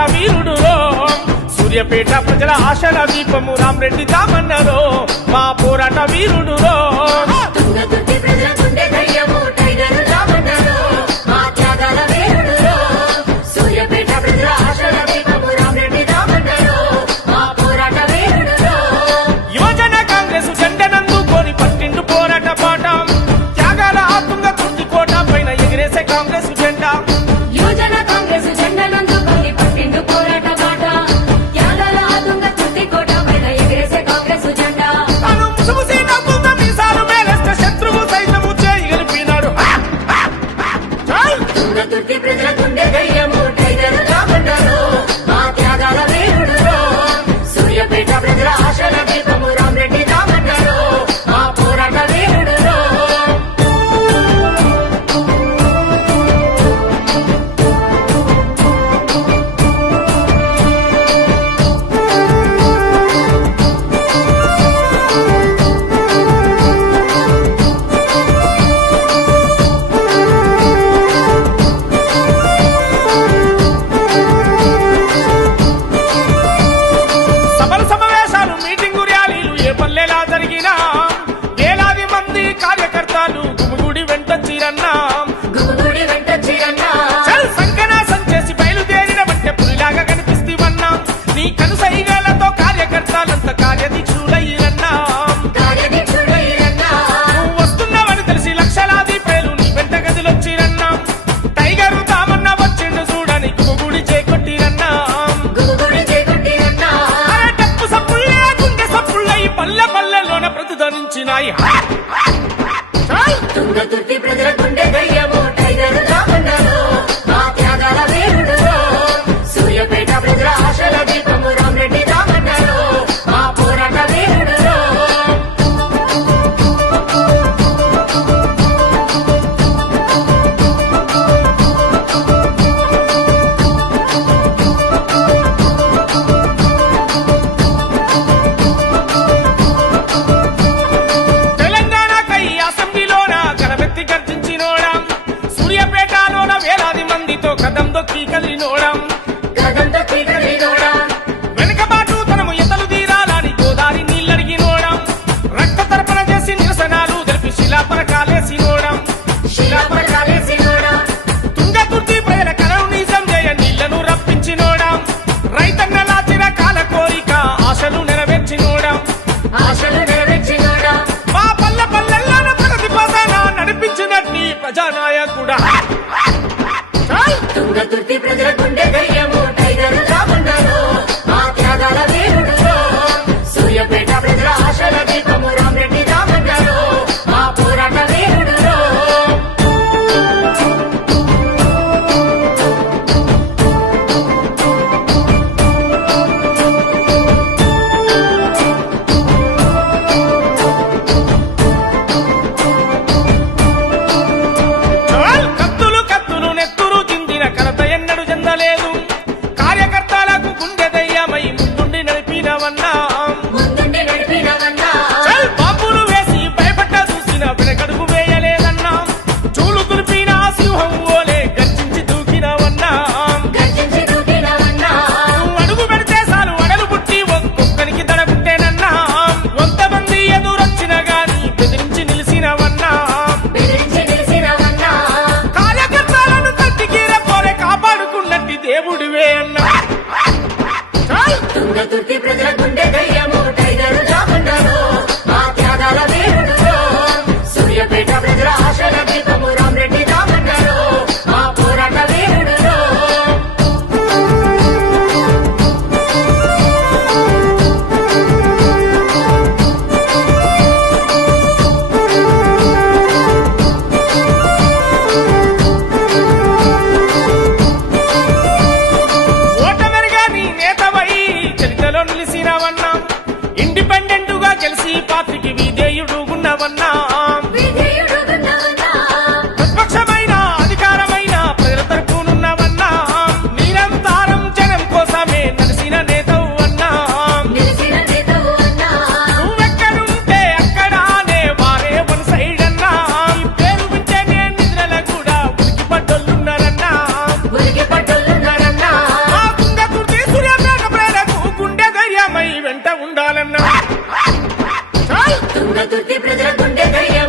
త్యాగాల వీరుడు సూర్యాపేట ప్రజల ఆశల దీపము రామరెడ్డి దామన్నరో మా పోరాట వీరుడు యువజన కాంగ్రెస్ జెండనందుకొని పట్టిండు పోరాట పాట త్యాగాల తుంగ తుర్తి కోట పైన ఎగిరేసే కాంగ్రెస్ జెండా యువజన కాంగ్రెస్ జెండనందుకొని పట్టిండు పోరాట పాట త్యాగాల తుంగ తుర్తి కోట పైన ఎగిరేసే కాంగ్రెస్ జెండా తను ముసుగుసి నవ్వుత మీసాలు మేలేస్తే శత్రువు సైతము చేయి గెలిపినాడు తుంగ తుర్తి ప్రజల గుండె ధైర్యము టైగరు రామన్నారు మా త్యాగాల వీరుడు సూర్యాపేట ప్రజల ఆశల దీపము రామరెడ్డి రామన్నారు మా పోరాట వీరుడు సభలు సమావేశాలు మీటింగు ర్యాలీలు ఏ పల్లెలా జరిగినా వేలాది మంది కార్యకర్తలు గుమిగుడి వెంట చీరన్నా గుగుడి వెంట చీరన్నా చల్ సంకనాసం చేసి బయలుదేరిన బట్టే పులిలాగా కనిపిస్తీవన్నా నీ కనుసైగలతో కార్యకర్తలంతా కార్యదీక్షులయ్యిరన్నా కార్యదీక్షుడయ్యన్నా నువ్వు వస్తున్నావని తెలిసి లక్షలాది పేలు నీ వెంట గదిలొచ్చిరన్నా టైగరు తామన్న వచ్చిండు చూడని గుమిగుడి చేకొట్టిరన్నా గుగుడి చేకొట్టిరన్నా అరే డప్పు సప్పుళ్ళే గుండె సప్పుళ్ళై పల్లె పల్లెలోన ప్రతిధ్వనించినాయి తుంగ తుర్తి ప్రజల గుండె ధైర్యము టైగరు రామన్నారు మా త్యాగాల వీరుడు సూర్యాపేట ప్రజల ఆశల దీపము రామరెడ్డి రామన్నారు మా పోరాట వీరుడు తెలంగాణకై అసెంబ్లీలోన గలబెత్తి గర్జించినోడం సూర్యాపేటలోన వేలాది మందితో కదం దొక్కి కదిలినోడం గగంతో కీకరినోడా వెనుకబాటు తనము ఎతలు తీరాలని గోదారి నీళ్ళడిగినోడం రక్త తర్పణ చేసి నిరసనాలు తెలిపి శిలాపరకాలేసినోడం శిలాపరకాలేసినోడా తుంగతుర్తి ప్రజల కలను నిజం చేయ నీళ్లను రప్పించినోడం రైతన్నల చిరకాల కోరిక ఆశలు నెరవేర్చినోడం ఆశలు నెరవేర్చినోడా మా పల్లె పల్లెల్లోన ప్రగతి పదాన నడిపించినట్టు ప్రజానాయకుడా తుంగ తుర్తి ప్రజల గుండె ధైర్యము టైగరు రామన్నారు మా త్యాగాల వీరుడు సూర్యాపేట ప్రజల ఆశల దీపము రామరెడ్డి రామన్నారు మా పోరాట వీరుడు కత్తులు కత్తులు నెత్తురు చిందిన కలత ఎన్నడు చెందలేదు కార్యకర్తలకు గుండె దయ్యమై ముందుండి నడిపినవన్నా ముందుండి నడిపినవన్నా బాంబులు వేసి భయపడ్డ చూసిన వెనకడుగు వేయలేదన్నా చూలు తులిపిన సింహం ఓలే గర్జించి దూకినవన్నా గర్జించి దూకినవన్నా నువ్వు అడుగు పెడితే చాలు అడలు పుట్టి ఒక్కొక్కరికి దడబుట్టేనన్నా కొంతమంది ఎదురొచ్చిన గాని బెదిరించి నిలిచినవన్నా బెదిరించి నిలిచినవన్నా కార్యకర్తలను కట్టికీర పోరే కాపాడుకున్నట్టి దేవుడివే అన్నా తుంగ తుర్తి ప్రజల గుండె ధైర్యము టైగరు రామన్నారు మా త్యాగాల వీరుడు సూర్యాపేట ప్రజల ఆశల దీపము రామరెడ్డి రామన్నారు మా పోరాట వీరుడు ఓటమెరుగా నీ నేతవై చరిత్రలో నిలిసినవన్నా ఇండిపెండెంట్ గా గెలిచి పాత్రికి విధేయుడు ఉన్నవన్నా విధేయుడుగున్నవన్నా ప్రతిపక్షమైన అధికారమైన ప్రజల తరపునున్నవన్నా నిరంతరం జనం కోసమే నడిసిన నేతవు అన్నా నిలిచిన నేతవు అన్నా నువ్వెక్కడుంటే అక్కడానే వారే వన్ సైడ్ అన్నా ఈ పేరు వింటేనే నిద్రల కూడా ఉలికి పడ్డోళ్ళున్నారన్నా ఉరికి పట్టులున్నారన్నా ఆ తుంగ తుంగతుర్తి ప్రజల గుండె ధైర్యం